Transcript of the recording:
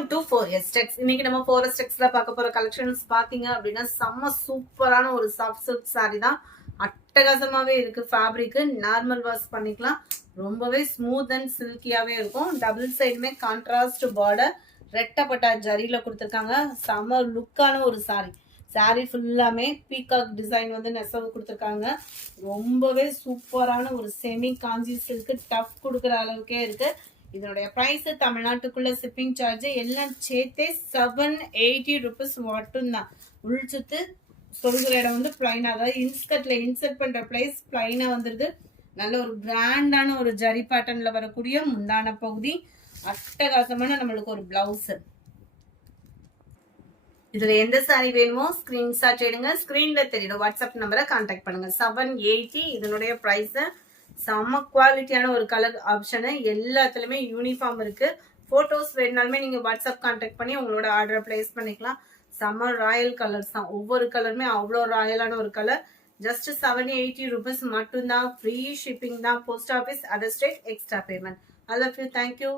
Welcome to 4STEX. இன்னைக்கு நம்ம 4STEXல பார்க்க போற கலெக்ஷன்ஸ் பாத்தீங்க அப்படின்னா செம்ம சூப்பரான ஒரு சாஃப்ட் சில்க் சாரி தான். அட்டகாசமாவே இருக்கு. ஃபேப்ரிக் நார்மல் வாஷ் பண்ணிக்கலாம். ரொம்பவே ஸ்மூத் அண்ட் சில்கியாவே இருக்கும். டபுள் சைடுமே கான்ட்ராஸ்ட் பார்டர் ரெட்டப்பட்டா ஜரியில கொடுத்துருக்காங்க. செம்ம லுக்கான ஒரு சாரி. சாரி ஃபுல்லாமே பீகாக் டிசைன் வந்து நெசவு கொடுத்துருக்காங்க. ரொம்பவே சூப்பரான ஒரு செமி காஞ்சி சில்க் டஃப் கொடுக்குற அளவுக்கே இருக்கு. இதனுடைய பிரைஸ் தமிழ்நாட்டுக்குள்ள ஷிப்பிங் சார்ஜ் எல்லாம் சேர்த்தே 780 ருபீஸ் மட்டும்தான். உள்சுத்து சொல்கிற இடம் வந்து பிளைனா, அதாவது இன்ஸ்கர்ட்ல இன்சர்ட் பண்ற பிளேஸ் பிளைனா வந்துருது. நல்ல ஒரு கிராண்டான ஒரு ஜரி பேட்டர்ன்ல வரக்கூடிய முந்தான பகுதி, அட்டகாசமான நம்மளுக்கு ஒரு பிளவுஸ். இதுல எந்த சாரி வேணுமோ ஸ்கிரீன்ஷாட் எடுங்க. ஸ்கிரீன்ல தெரியும் வாட்ஸ்அப் நம்பரை கான்டாக்ட் பண்ணுங்க. 780 இதனுடைய பிரைஸ். செம்ம குவாலிட்டியான ஒரு கலர் ஆப்ஷனு. எல்லாத்துலயுமே யூனிஃபார்ம் இருக்கு. போட்டோஸ் வேணுனாலுமே நீங்க வாட்ஸ்அப் கான்டாக்ட் பண்ணி உங்களோட ஆர்டரை பிளேஸ் பண்ணிக்கலாம். செம்ம ராயல் கலர்ஸ் தான். ஒவ்வொரு கலருமே அவ்வளோ ராயலான ஒரு கலர். ஜஸ்ட் 780 ருபீஸ் மட்டும்தான். ஃப்ரீ ஷிப்பிங் தான். Post office, other state, extra payment. I love you. Thank you.